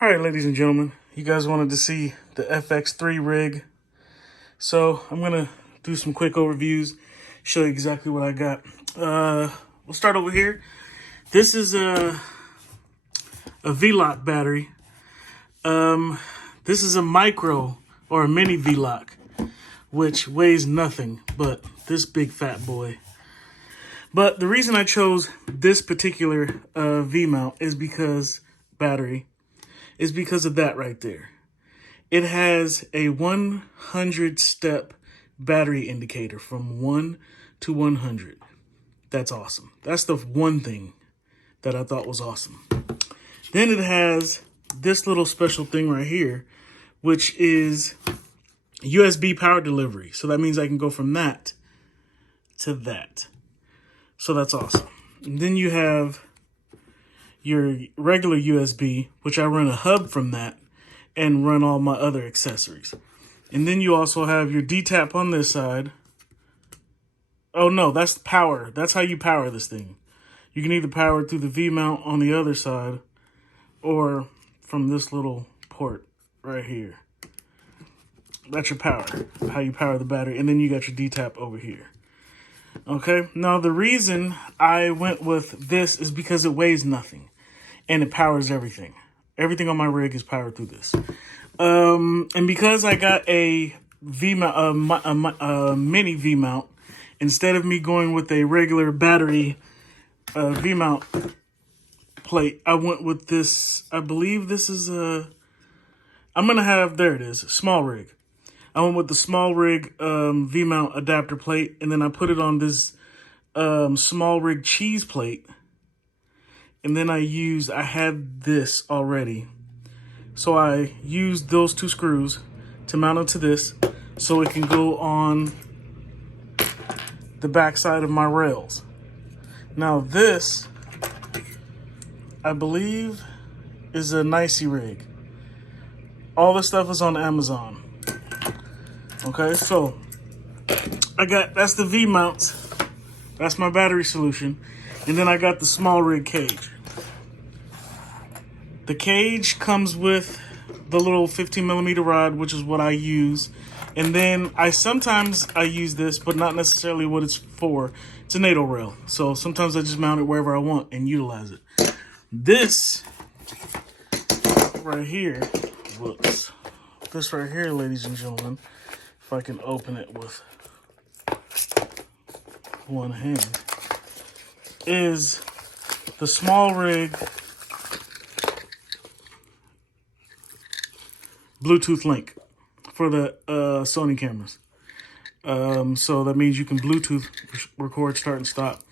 All right, ladies and gentlemen, you guys wanted to see the FX3 rig. So I'm going to do some quick overviews, show you exactly what I got. We'll start over here. This is a V-Lock battery. This is a micro or a mini V-Lock, which weighs nothing but this big fat boy. But the reason I chose this particular V-mount is because of that right there. It has a 100-step battery indicator from 1 to 100. That's awesome. That's the one thing that I thought was awesome. Then it has this little special thing right here, which is USB power delivery. So that means I can go from that to that. So that's awesome. And then you have your regular USB, which I run a hub from that and run all my other accessories. And then you also have your D-tap on this side. Oh no, that's power. That's how you power this thing. You can either power it through the V-mount on the other side or from this little port right here. That's your power, how you power the battery. And then you got your D-tap over here. Okay, now the reason I went with this is because it weighs nothing and it powers everything. Everything on my rig is powered through this. And because I got a V-mount, a mini V-mount, instead of me going with a regular battery V-mount plate, I went with this. I believe this is there it is, small rig. I went with the small rig V-mount adapter plate, and then I put it on this small rig cheese plate. And then I had this already. So I used those two screws to mount it to this so it can go on the back side of my rails. Now this, I believe, is a Nicey rig. All this stuff is on Amazon. Okay, so that's the V-mounts. That's my battery solution. And then I got the small rig cage. The cage comes with the little 15mm rod, which is what I use. And then sometimes I use this, but not necessarily what it's for. It's a NATO rail. So sometimes I just mount it wherever I want and utilize it. This right here, this right here, ladies and gentlemen, if I can open it with one hand, is the small rig Bluetooth link for the Sony cameras. So that means you can Bluetooth record, start and stop.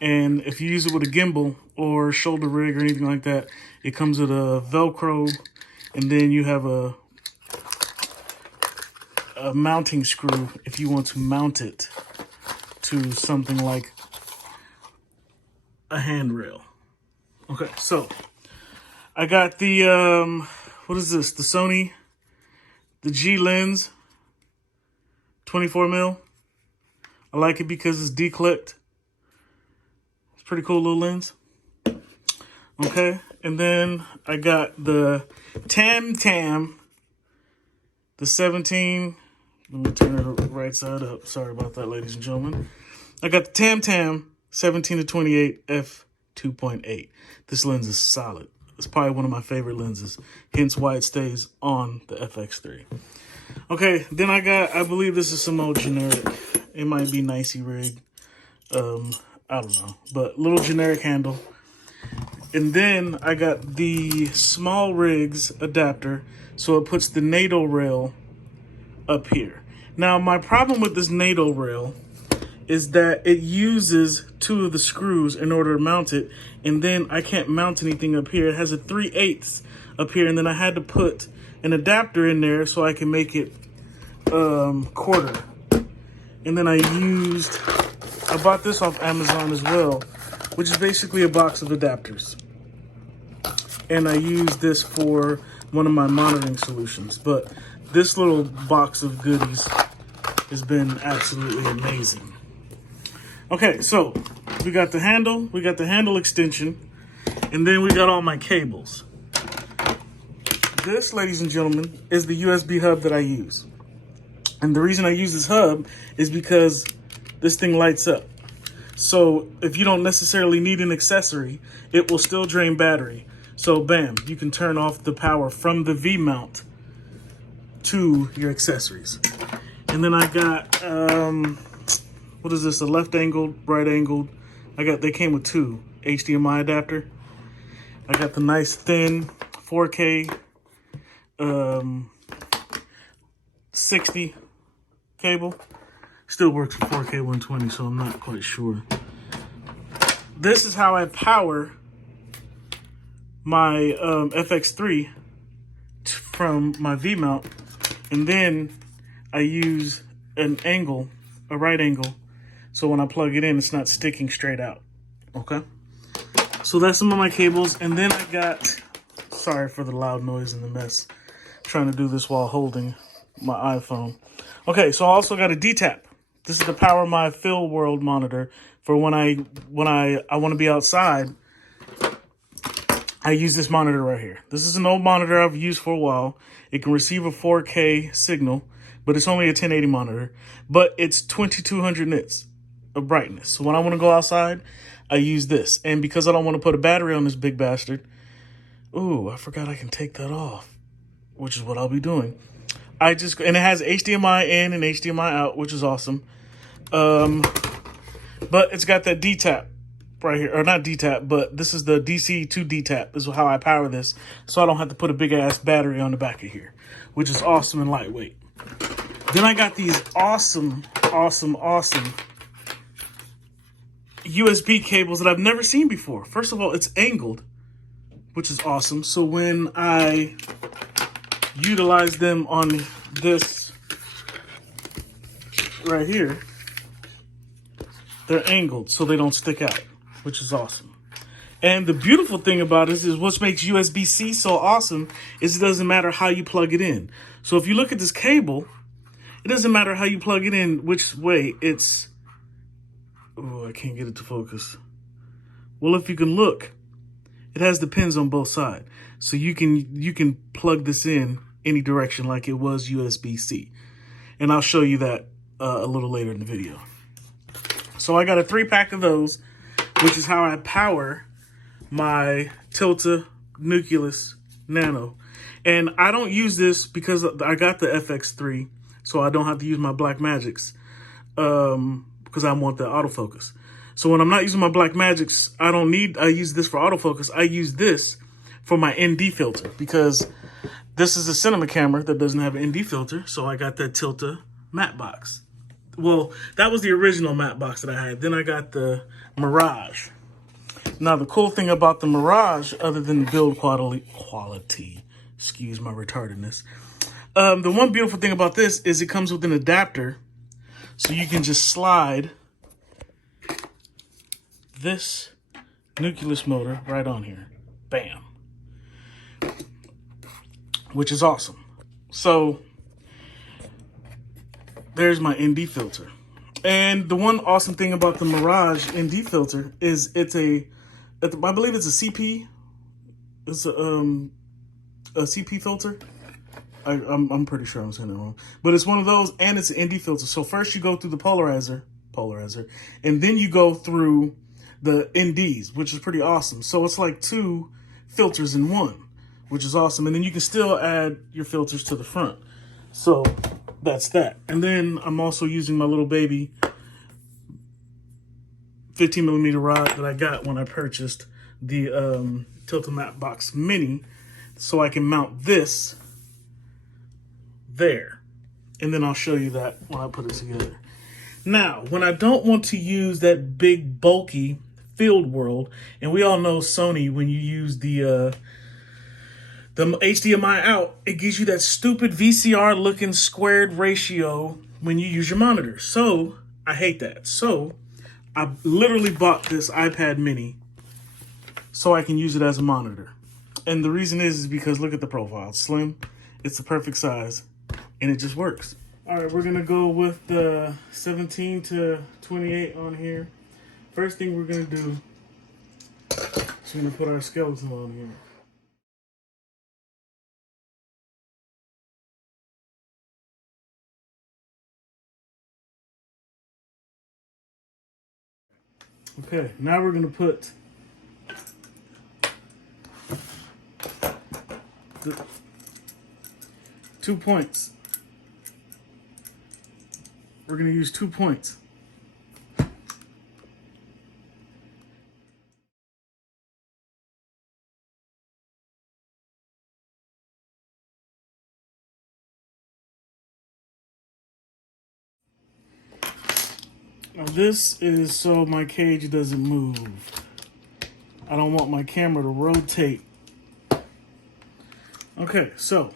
And if you use it with a gimbal or shoulder rig or anything like that, it comes with a Velcro, and then you have a mounting screw if you want to mount it to something like a handrail. Okay, so I got the what is this? The Sony, the G lens, 24mm. I like it because it's declipped. It's a pretty cool little lens. Okay, and then I got the Tam, the 17. Let me turn it right side up. Sorry about that, ladies and gentlemen. I got the Tam 17 to 28 f2.8. This lens is solid. It's probably one of my favorite lenses, hence why it stays on the FX3. Okay, then I believe this is some old generic. It might be Nicey rig. I don't know, but little generic handle. And then I got the small rigs adapter, so it puts the NATO rail up here. Now, my problem with this NATO rail is that it uses 2 of the screws in order to mount it, and then I can't mount anything up here. It has a 3/8 up here, and then I had to put an adapter in there so I can make it quarter. And then I bought this off Amazon as well, which is basically a box of adapters. And I use this for one of my monitoring solutions. But this little box of goodies has been absolutely amazing. Okay, so we got the handle extension, and then we got all my cables. this, ladies and gentlemen, is the USB hub that I use. And the reason I use this hub is because this thing lights up. So if you don't necessarily need an accessory, it will still drain battery. So bam, you can turn off the power from the V-mount to your accessories. And then I got, what is this, a left angled, right angled. They came with two HDMI adapter. I got the nice thin 4K 60 cable. Still works for 4K 120, so I'm not quite sure. This is how I power my FX3 from my V-mount. And then I use a right angle, so when I plug it in, it's not sticking straight out, okay? So that's some of my cables. And then I got, sorry for the loud noise and the mess, trying to do this while holding my iPhone. Okay, so I also got a D-tap. This is to power my Field World monitor for when I want to be outside. I use this monitor right here. This is an old monitor I've used for a while. It can receive a 4K signal, but it's only a 1080 monitor. But it's 2200 nits of brightness. So when I want to go outside, I use this. And because I don't want to put a battery on this big bastard, ooh, I forgot I can take that off, which is what I'll be doing. And it has HDMI in and HDMI out, which is awesome. But it's got that D-tap right here, or not D-tap, but this is the DC to D-tap. This is how I power this, so I don't have to put a big ass battery on the back of here, which is awesome and lightweight. Then I got these awesome USB cables that I've never seen before. First of all, it's angled, which is awesome. So when I utilize them on this right here, they're angled so they don't stick out, which is awesome. And the beautiful thing about it is what makes USB-C so awesome is it doesn't matter how you plug it in. So if you look at this cable, it doesn't matter how you plug it in, which way it's, oh, I can't get it to focus. Well, if you can look, it has the pins on both sides. So you can plug this in any direction like it was USB-C. And I'll show you that a little later in the video. So I got a 3-pack of those, which is how I power my Tilta Nucleus Nano. And I don't use this because I got the FX3, so I don't have to use my Blackmagics because I want the autofocus. So when I'm not using my Blackmagics, I use this for autofocus. I use this for my ND filter because this is a cinema camera that doesn't have an ND filter, so I got that Tilta matte box. Well, that was the original matte box that I had. Then I got the Mirage. Now, the cool thing about the Mirage, other than the build quality, excuse my retardedness, the one beautiful thing about this is it comes with an adapter, so you can just slide this Nucleus motor right on here. Bam. Which is awesome. So there's my ND filter. And the one awesome thing about the Mirage ND filter is I believe it's a CP. It's a CP filter. I'm pretty sure I'm saying it wrong. But it's one of those, and it's an ND filter. So first you go through the polarizer, and then you go through the NDs, which is pretty awesome. So it's like 2 filters in one, which is awesome. And then you can still add your filters to the front. So that's that. And then I'm also using my little baby 15mm rod that I got when I purchased the Tilta Matte Box Mini, so I can mount this there. And then I'll show you that when I put it together. Now, when I don't want to use that big bulky Field World, and we all know Sony, when you use the HDMI out, it gives you that stupid VCR looking squared ratio when you use your monitor. So I hate that. So I literally bought this iPad mini so I can use it as a monitor. And the reason is because look at the profile. It's slim, it's the perfect size, and it just works. All right, we're gonna go with the 17 to 28 on here. First thing we're gonna do is we're gonna put our skeleton on here. Okay, now we're gonna put the 2 points. We're gonna use 2 points. Now this is so my cage doesn't move. I don't want my camera to rotate. Okay, so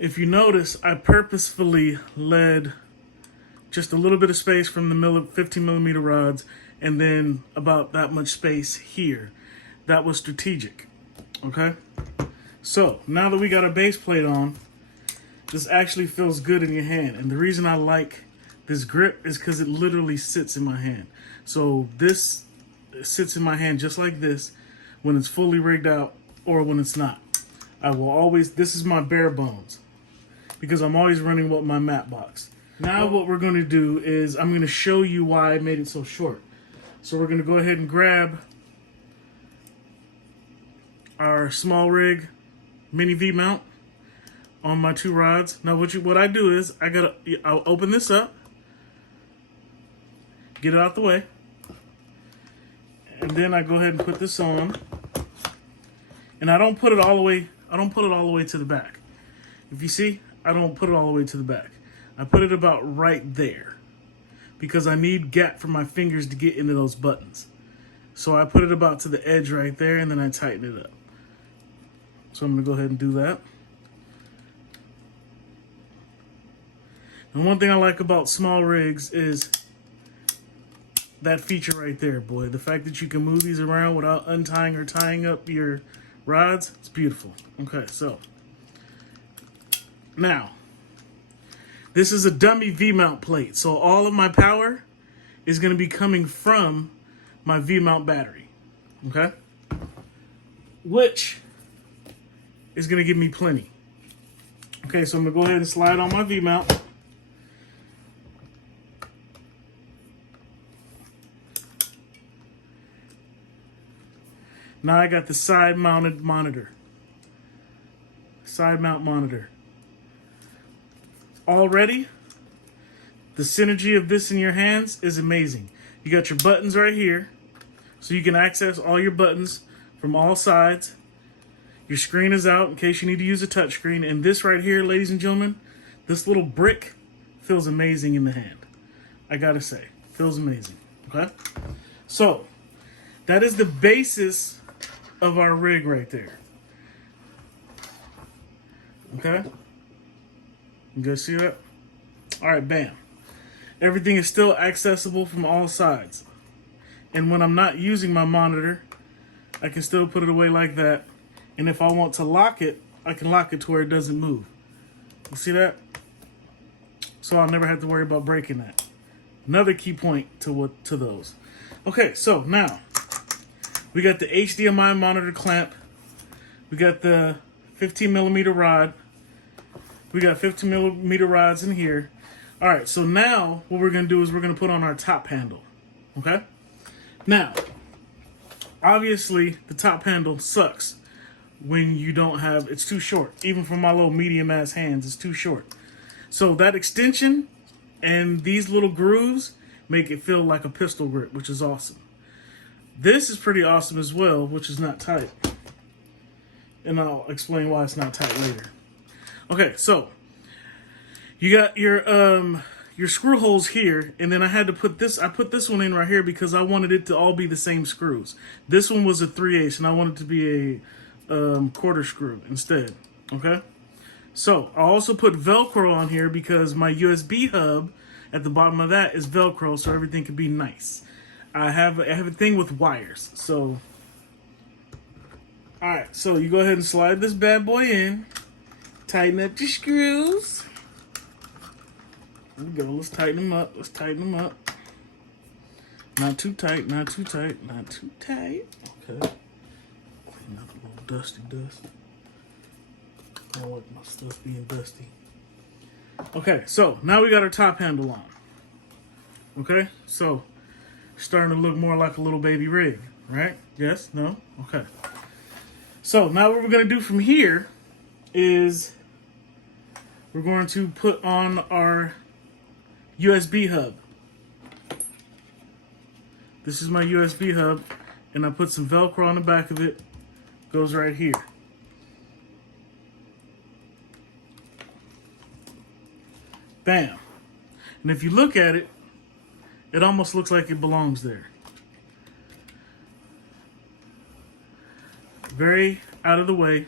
if you notice, I purposefully led just a little bit of space from the 15 millimeter rods and then about that much space here. That was strategic, okay? So now that we got our base plate on, this actually feels good in your hand. And the reason I like this grip is because it literally sits in my hand. So this sits in my hand just like this when it's fully rigged out or when it's not. I will always, this is my bare bones because I'm always running with my mat box. Now what we're going to do is I'm going to show you why I made it so short. So we're going to go ahead and grab our small rig mini V mount on my 2 rods. Now what I do is I'll open this up, get it out the way, and then I go ahead and put this on. And I don't put it all the way. I don't put it all the way to the back. If you see, I don't put it all the way to the back. I put it about right there because I need gap for my fingers to get into those buttons. So I put it about to the edge right there, and then I tighten it up. So I'm gonna go ahead and do that. And one thing I like about small rigs is that feature right there, boy. The fact that you can move these around without untying or tying up your rods, it's beautiful. Okay, so now this is a dummy V-mount plate. So all of my power is gonna be coming from my V-mount battery, okay? Which is gonna give me plenty. Okay, so I'm gonna go ahead and slide on my V-mount. Now I got the side-mounted monitor. Side mount monitor. Already, the synergy of this in your hands is amazing. You got your buttons right here, so you can access all your buttons from all sides. Your screen is out in case you need to use a touch screen. And this right here, ladies and gentlemen, this little brick feels amazing in the hand. I gotta say, feels amazing, okay? So, that is the basis of our rig right there. Okay? You guys see that? All right, bam. Everything is still accessible from all sides. And when I'm not using my monitor, I can still put it away like that. And if I want to lock it, I can lock it to where it doesn't move. You see that? So I'll never have to worry about breaking that. Another key point to those. Okay, so now we got the HDMI monitor clamp. We got the 15 millimeter rod. We got 15 millimeter rods in here. All right, so now what we're gonna do is we're gonna put on our top handle, okay? Now, obviously the top handle sucks when you don't have, it's too short. Even for my little medium ass hands, it's too short. So that extension and these little grooves make it feel like a pistol grip, which is awesome. This is pretty awesome as well, which is not tight. And I'll explain why it's not tight later. Okay, so you got your screw holes here, and then I had to put this, I put this one in right here because I wanted it to all be the same screws. This one was a 3/8 and I wanted it to be a quarter screw instead, okay? So I also put Velcro on here because my USB hub at the bottom of that is Velcro, so everything can be nice. I have a thing with wires, so. All right, so you go ahead and slide this bad boy in, tighten up your screws. There we go, let's tighten them up, let's tighten them up. Not too tight, not too tight, not too tight. Okay, clean up a little dusty dust. I don't like my stuff being dusty. Okay, so now we got our top handle on. Okay, so starting to look more like a little baby rig, right? Yes? No? Okay. So now what we're going to do from here is we're going to put on our USB hub. This is my USB hub, and I put some Velcro on the back of it. Goes right here. Bam. And if you look at it, it almost looks like it belongs there. Very out of the way.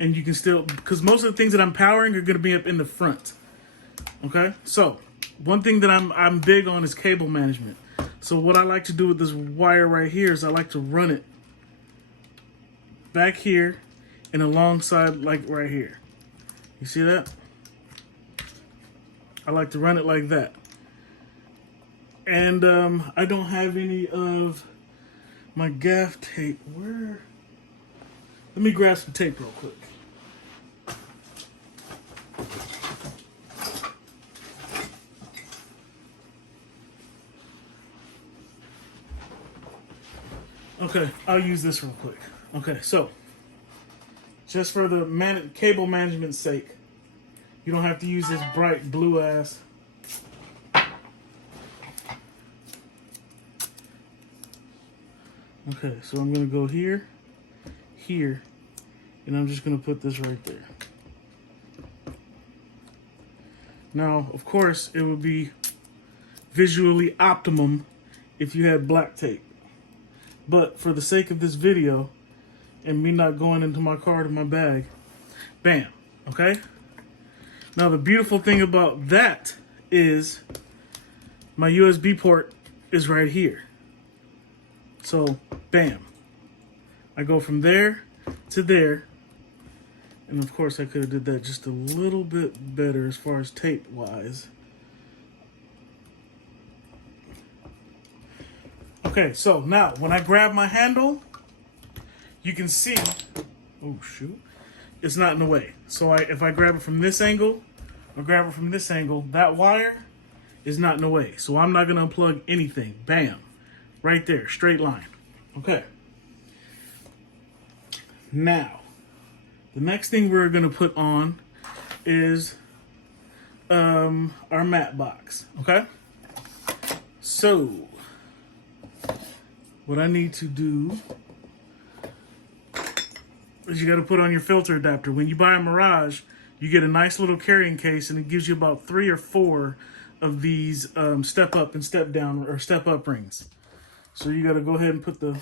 And you can still, because most of the things that I'm powering are going to be up in the front. Okay? So, one thing that I'm big on is cable management. So what I like to do with this wire right here is I like to run it back here and alongside, like right here. You see that? I like to run it like that. And I don't have any of my gaff tape. Where? Let me grab some tape real quick. Okay, I'll use this real quick. Okay, so just for the cable management's sake, you don't have to use this bright blue ass. Okay, so I'm gonna go here, here, and I'm just gonna put this right there. Now, of course, it would be visually optimum if you had black tape. But for the sake of this video and me not going into my car to my bag, bam, okay? Now the beautiful thing about that is my USB port is right here. So, bam. I go from there to there. And of course I could have did that just a little bit better as far as tape wise. Okay, so now when I grab my handle, you can see, oh shoot, it's not in the way. So if I grab it from this angle or grab it from this angle, that wire is not in the way. So I'm not gonna unplug anything. Bam, right there, straight line. Okay. Now, the next thing we're gonna put on is our mat box, okay? So, what I need to do is you got to put on your filter adapter. When you buy a Mirage, you get a nice little carrying case, and it gives you about 3 or 4 of these step up and step down or step up rings. So you got to go ahead and put the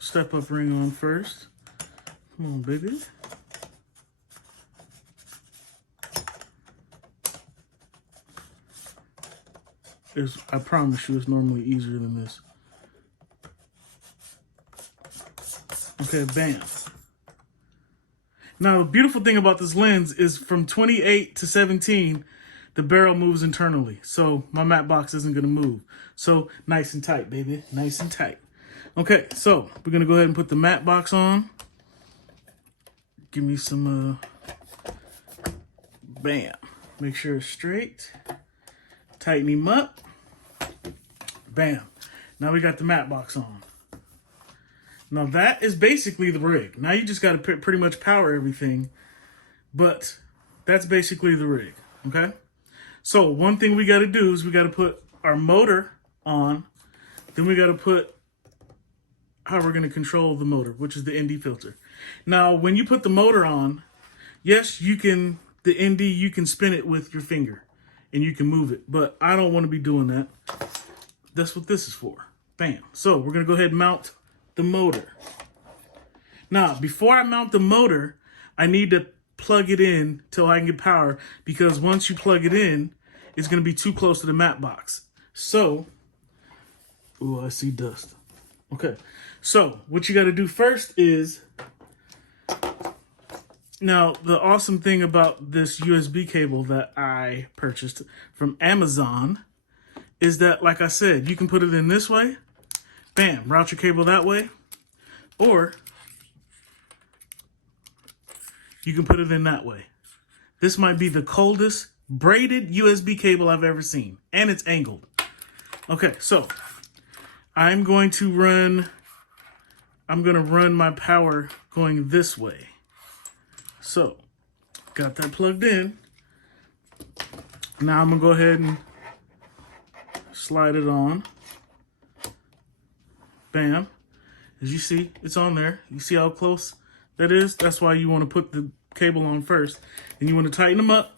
step up ring on first. Come on, baby. I promise you, it's normally easier than this. Okay, bam. Now, the beautiful thing about this lens is from 28 to 17, the barrel moves internally. So my matte box isn't gonna move. So nice and tight, baby, nice and tight. Okay, so we're gonna go ahead and put the matte box on. Give me some, bam. Make sure it's straight. Tighten him up. Bam. Now we got the matte box on. Now that is basically the rig. Now you just got to pretty much power everything, but that's basically the rig, okay? So one thing we got to do is we got to put our motor on, then we got to put how we're going to control the motor, which is the ND filter. Now, when you put the motor on, yes, you can, the ND, you can spin it with your finger and you can move it, but I don't want to be doing that. That's what this is for. Bam. So we're going to go ahead and mount the motor. Now, before I mount the motor, I need to plug it in till I can get power, because once you plug it in, it's going to be too close to the matte box. So, ooh, I see dust. Okay. So what you got to do first is, now the awesome thing about this USB cable that I purchased from Amazon is that, like I said, you can put it in this way, bam, route your cable that way, or you can put it in that way. This might be the coldest braided USB cable I've ever seen. And it's angled. Okay, so I'm going to run my power going this way. So, got that plugged in. Now I'm going to go ahead and slide it on. Bam. As you see, it's on there. You see how close that is? That's why you want to put the cable on first. And you want to tighten them up.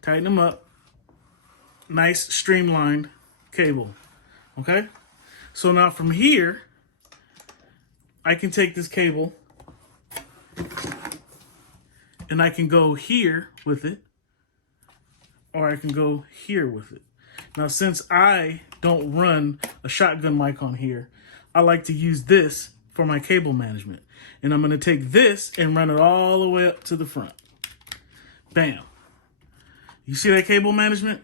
Tighten them up. Nice streamlined cable. Okay? So now from here, I can take this cable and I can go here with it, or I can go here with it. Now, since I don't run a shotgun mic on here, I like to use this for my cable management. And I'm going to take this and run it all the way up to the front. Bam. You see that cable management?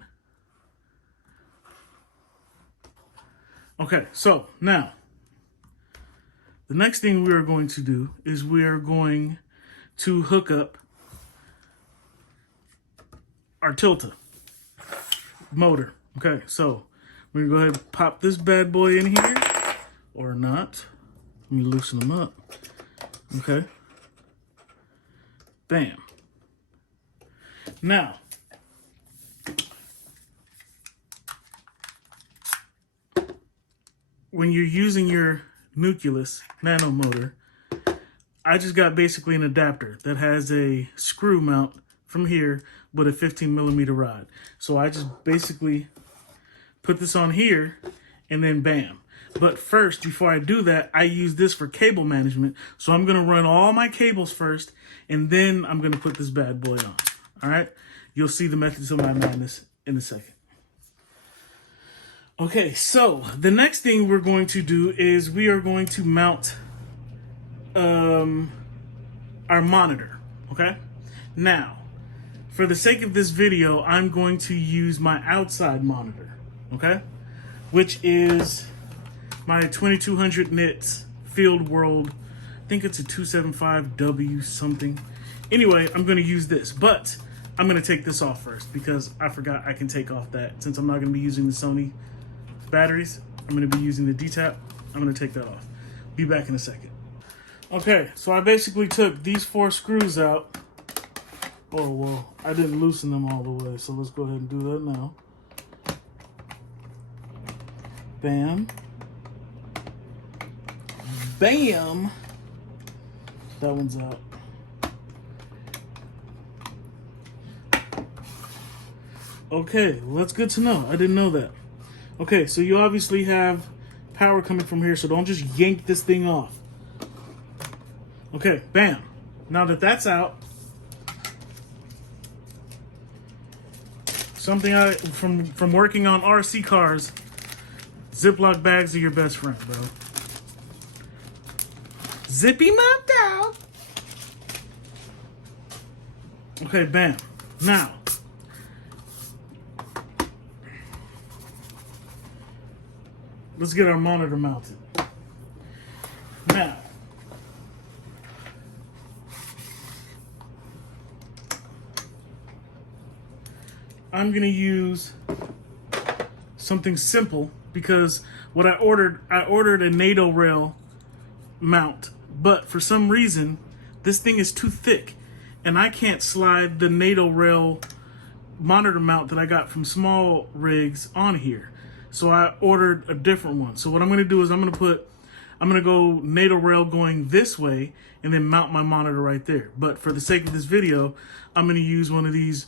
Okay, so now, the next thing we are going to do is we are going to hook up our tilter motor. Okay, so we're gonna go ahead and pop this bad boy in here, or not. Let me loosen them up. Okay. Bam. Now, when you're using your nucleus nano motor, I just got basically an adapter that has a screw mount from here with a 15mm rod. So I just basically put this on here and then bam. But first, before I do that, I use this for cable management. So I'm gonna run all my cables first and then I'm gonna put this bad boy on. All right, you'll see the methods of my madness in a second. Okay, so the next thing we're going to do is we are going to mount our monitor, okay? Now, for the sake of this video, I'm going to use my outside monitor, okay? Which is my 2200 nits Field World. I think it's a 275W something. Anyway, I'm going to use this, but I'm going to take this off first because I forgot I can take off that. Since I'm not going to be using the Sony batteries, I'm going to be using the D-tap. I'm going to take that off. Be back in a second. Okay, so I basically took these 4 screws out. Oh, well, I didn't loosen them all the way, so let's go ahead and do that now. Bam. Bam. That one's out. Okay, well, that's good to know. I didn't know that. Okay, so you obviously have power coming from here, so don't just yank this thing off. Okay, bam. Now that that's out, something from working on RC cars, Ziploc bags are your best friend, bro. Zip him up, dog. Okay, bam. Now, let's get our monitor mounted. Now, I'm gonna use something simple because what I ordered a NATO rail mount, but for some reason this thing is too thick and I can't slide the NATO rail monitor mount that I got from Small Rigs on here. So I ordered a different one. So what I'm gonna do is I'm gonna go NATO rail going this way and then mount my monitor right there. But for the sake of this video, I'm gonna use one of these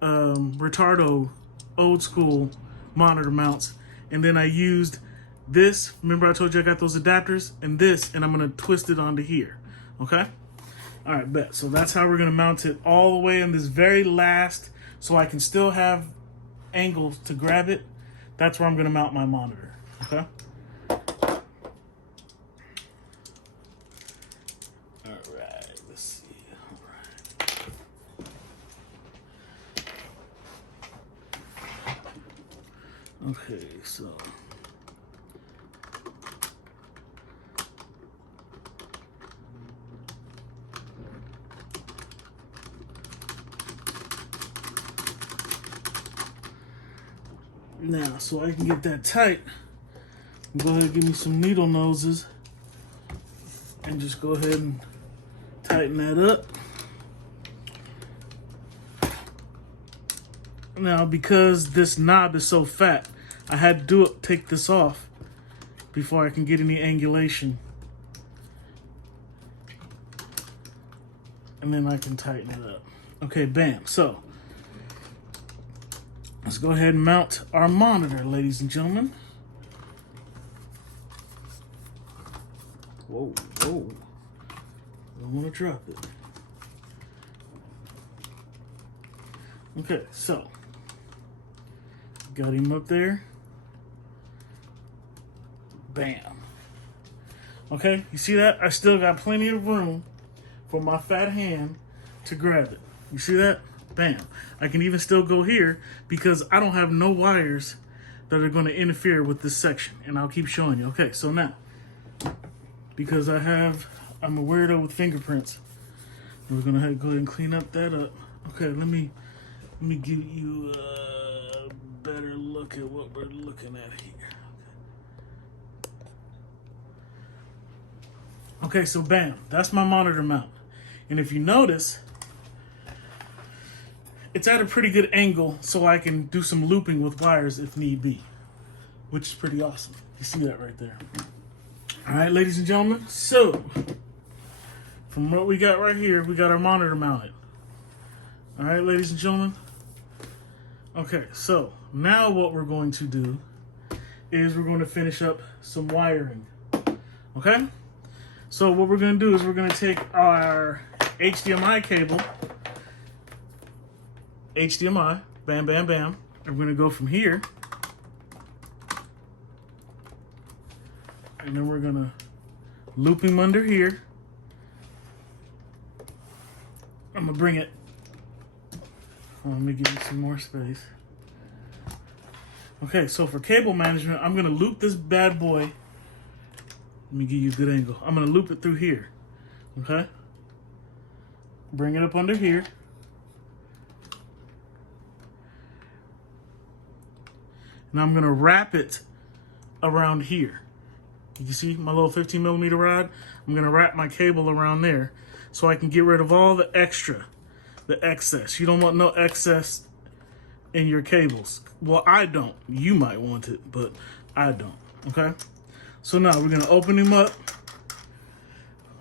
Retardo old school monitor mounts, and then I used this. Remember I told you I got those adapters, and this, and I'm gonna twist it onto here. Okay, all right, bet. So that's how we're gonna mount it all the way in this very last, so I can still have angles to grab it. That's where I'm gonna mount my monitor. Okay. All right, let's see. All right. Okay, so Now, so I can get that tight, go ahead and give me some needle noses and just go ahead and tighten that up. Now, because this knob is so fat, I had to take this off before I can get any angulation. And then I can tighten it up. Okay, bam. So, let's go ahead and mount our monitor, ladies and gentlemen. Whoa, whoa. Don't want to drop it. Okay, so got him up there. Bam. Okay, you see that? I still got plenty of room for my fat hand to grab it. You see that? Bam. I can even still go here because I don't have no wires that are going to interfere with this section. And I'll keep showing you. Okay, so now, because I'm a weirdo with fingerprints, we're going to go ahead and clean up that up. Okay, let me give you a better look at what we're looking at here. Okay, so bam, that's my monitor mount. And if you notice, it's at a pretty good angle so I can do some looping with wires if need be, which is pretty awesome. You see that right there. All right, ladies and gentlemen, so from what we got right here, we got our monitor mounted. All right, ladies and gentlemen. Okay, so now what we're going to do is we're going to finish up some wiring. Okay? So what we're going to do is we're going to take our HDMI cable, HDMI, bam, bam, bam, and we're going to go from here, and then we're going to loop him under here. I'm going to bring it. Let me give you some more space. Okay, so for cable management, I'm going to loop this bad boy. Let me give you a good angle. I'm going to loop it through here. Okay? Bring it up under here. And I'm going to wrap it around here. You see my little 15 millimeter rod? I'm going to wrap my cable around there so I can get rid of all the extra, the excess. You don't want no excess in your cables. Well, I don't. You might want it, but I don't. Okay? So now we're going to open him up.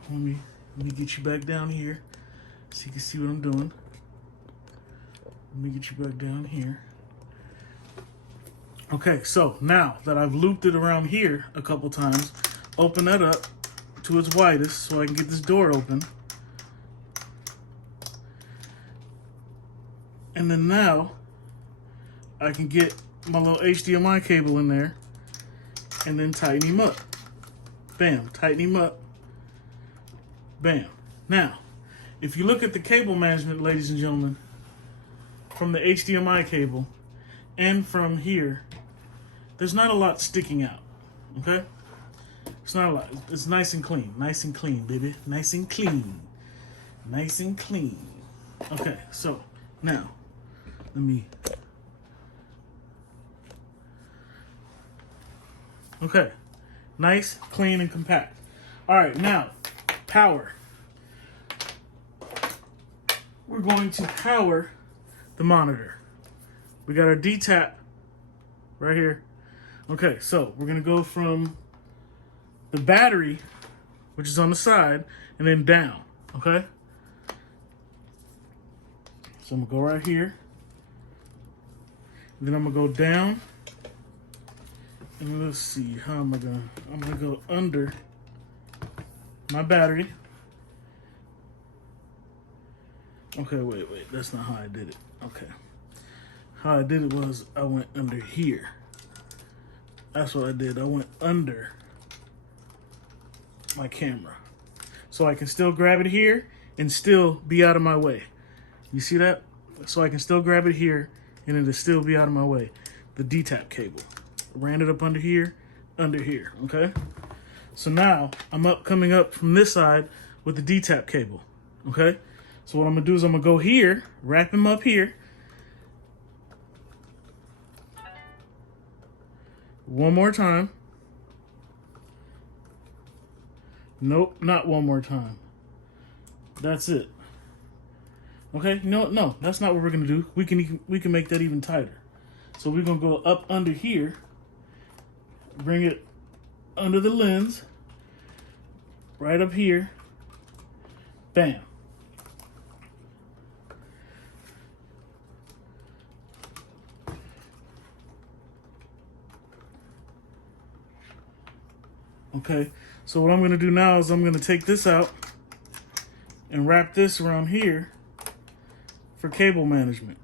Let me get you back down here so you can see what I'm doing. Let me get you back down here. Okay, so now that I've looped it around here a couple times, open that up to its widest so I can get this door open. And then now I can get my little HDMI cable in there and then tighten him up. Bam, tighten him up. Bam. Now, if you look at the cable management, ladies and gentlemen, from the HDMI cable and from here, there's not a lot sticking out, okay? It's not a lot. It's nice and clean. Nice and clean, baby. Nice and clean. Nice and clean. Okay, so now, let me... Okay, nice, clean, and compact. All right, now, power. We're going to power the monitor. We got our D-tap right here. Okay, so we're gonna go from the battery, which is on the side, and then down, okay? So I'm gonna go right here. And then I'm gonna go down. And let's see, I'm gonna go under my battery. Okay, wait, that's not how I did it. Okay. How I did it was I went under here. That's what I did. I went under my camera. So I can still grab it here and still be out of my way. You see that? So I can still grab it here and it'll still be out of my way. The D-tap cable. Ran it up under here, okay? So now I'm coming up from this side with the D-tap cable, okay? So what I'm gonna do is I'm gonna go here, wrap him up here, One more time. Nope, not one more time. That's it. Okay, no, that's not what we're gonna do. We can make that even tighter. So we're gonna go up under here, bring it under the lens, right up here. Bam. Okay, so what I'm gonna do now is I'm gonna take this out and wrap this around here for cable management.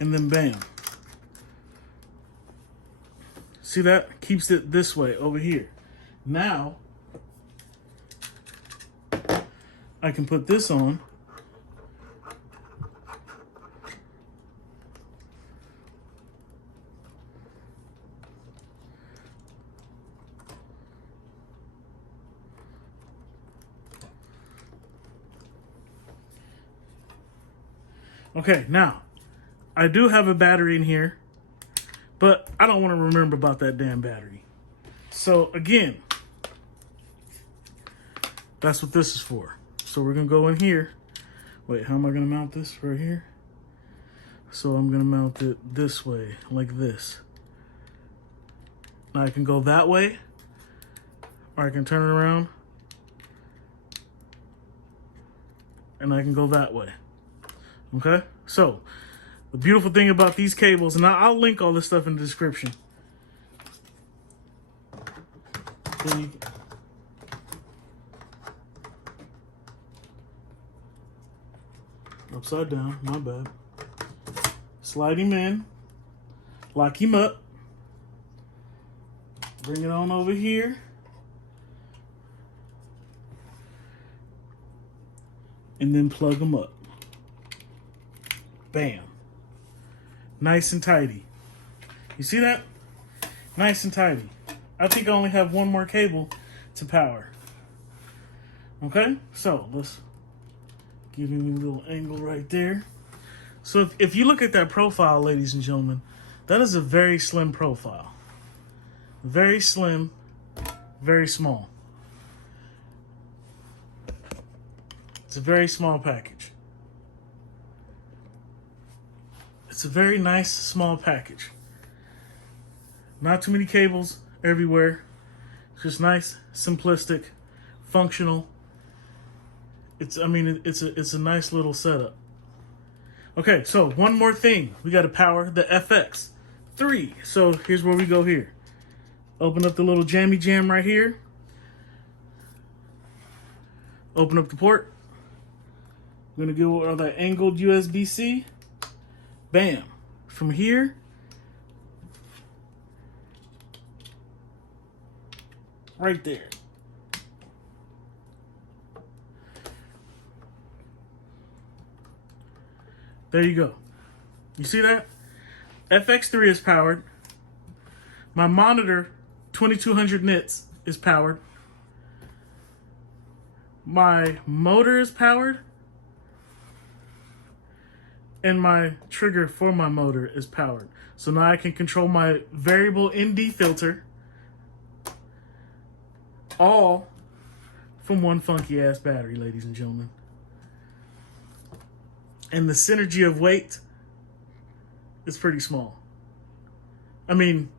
And then bam. See that? Keeps it this way over here. Now, I can put this on. Okay, now, I do have a battery in here, but I don't want to remember about that damn battery. So again, that's what this is for. So we're gonna go in here. Wait, how am I gonna mount this right here? So I'm gonna mount it this way, like this. Now I can go that way, or I can turn it around, and I can go that way. Okay, so the beautiful thing about these cables, and I'll link all this stuff in the description. Upside down, my bad. Slide him in, lock him up, bring it on over here. And then plug him up. Bam. Nice and tidy. You see that? Nice and tidy. I think I only have one more cable to power. Okay, so let's give him a little angle right there. So if you look at that profile, ladies and gentlemen, that is a very slim profile. Very slim, very small. It's a very small package. It's a very nice, small package. Not too many cables everywhere. It's just nice, simplistic, functional. It's a nice little setup. Okay, so one more thing. We got to power the FX3. So here's where we go here. Open up the little jammy jam right here. Open up the port. I'm going to go with that angled USB-C. Bam. From here, right there. There you go. You see that? FX3 is powered. My monitor, 2200 nits, is powered. My motor is powered. And my trigger for my motor is powered. So now I can control my variable ND filter all from one funky ass battery, ladies and gentlemen. And the synergy of weight is pretty small. I mean,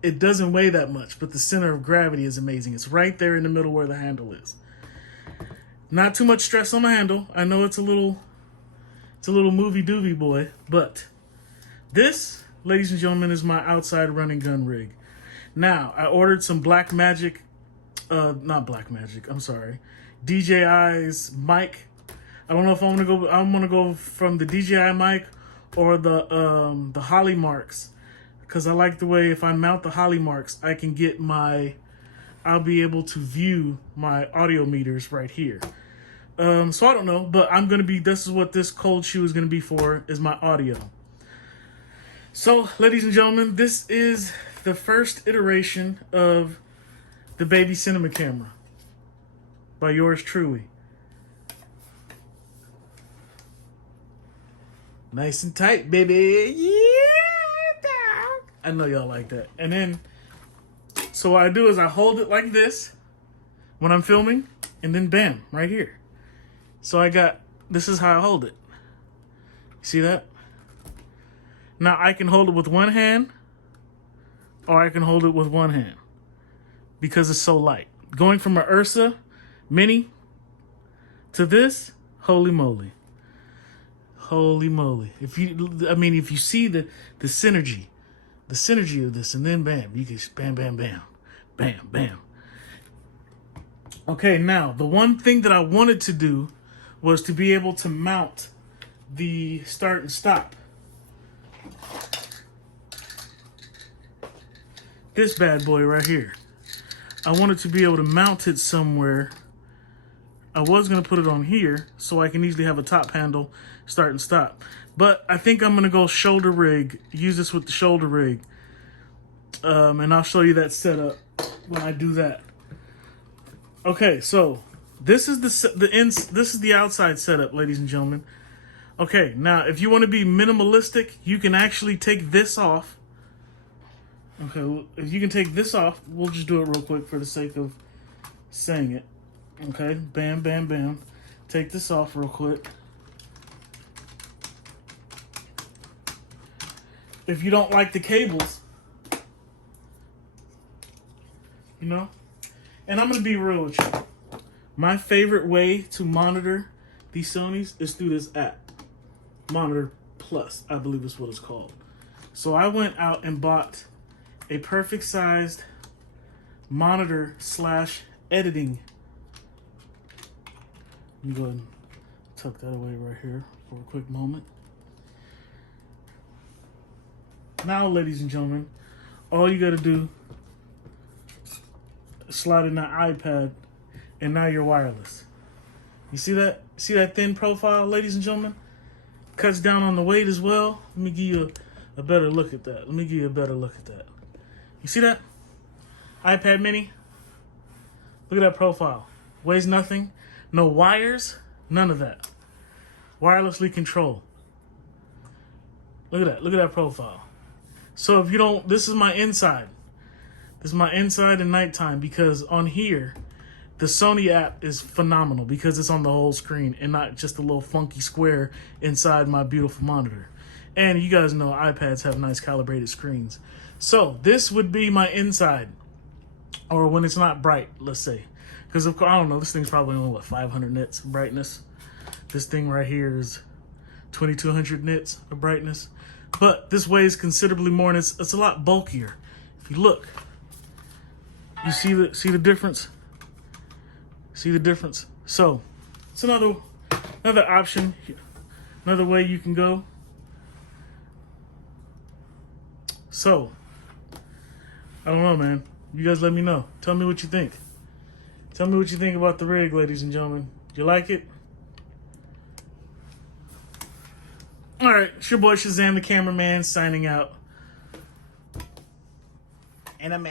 it doesn't weigh that much, but the center of gravity is amazing. It's right there in the middle where the handle is. Not too much stress on the handle. I know it's a little movie doobie boy, but this, ladies and gentlemen, is my outside running gun rig. Now, I ordered some DJI's mic. I don't know if I'm gonna go from the DJI mic or the Holly marks, because I like the way if I mount the Holly marks, I'll be able to view my audio meters right here. So I don't know, but this is what this cold shoe is gonna be for, is my audio. So, ladies and gentlemen, this is the first iteration of the baby cinema camera by yours truly. Nice and tight, baby. Yeah, dog. I know y'all like that. And then, so what I do is I hold it like this when I'm filming, and then bam, right here. So this is how I hold it. See that? Now I can hold it with one hand, or I can hold it with one hand because it's so light. Going from an Ursa Mini to this, holy moly. Holy moly. If you see the synergy of this, and then bam, you can bam, bam, bam, bam, bam. Okay, now the one thing that I wanted to do was to be able to mount the start and stop. This bad boy right here. I wanted to be able to mount it somewhere. I was going to put it on here so I can easily have a top handle start and stop. But I think I'm going to go shoulder rig, use this with the shoulder rig. And I'll show you that setup when I do that. Okay, so this is this is the outside setup, ladies and gentlemen. Okay, now if you want to be minimalistic, you can actually take this off. Okay, if you can take this off, we'll just do it real quick for the sake of saying it. Okay, bam, bam, bam. Take this off real quick. If you don't like the cables, you know, and I'm going to be real with you. My favorite way to monitor these Sonys is through this app. Monitor Plus, I believe is what it's called. So I went out and bought a perfect sized monitor / editing. Let me go ahead and tuck that away right here for a quick moment. Now, ladies and gentlemen, all you got to do is slide in that iPad, and now you're wireless. You see that? See that thin profile, ladies and gentlemen? Cuts down on the weight as well. Let me give you a better look at that. You see that? iPad mini. Look at that profile. Weighs nothing. No wires. None of that. Wirelessly controlled. Look at that. Look at that profile. So if you don't, this is my inside. This is my inside at nighttime, because on here, the Sony app is phenomenal because it's on the whole screen and not just a little funky square inside my beautiful monitor. And you guys know iPads have nice calibrated screens. So this would be my inside, or when it's not bright, let's say. Because of course, I don't know, this thing's probably only, 500 nits of brightness. This thing right here is 2200 nits of brightness. But this weighs considerably more, and it's a lot bulkier. If you look, you see the difference? See the difference? So it's another option, another way you can go. So I don't know, man. You guys let me know. Tell me what you think. Tell me what you think about the rig, ladies and gentlemen. You like it? All right, it's your boy Shazam, the cameraman, signing out. Anime.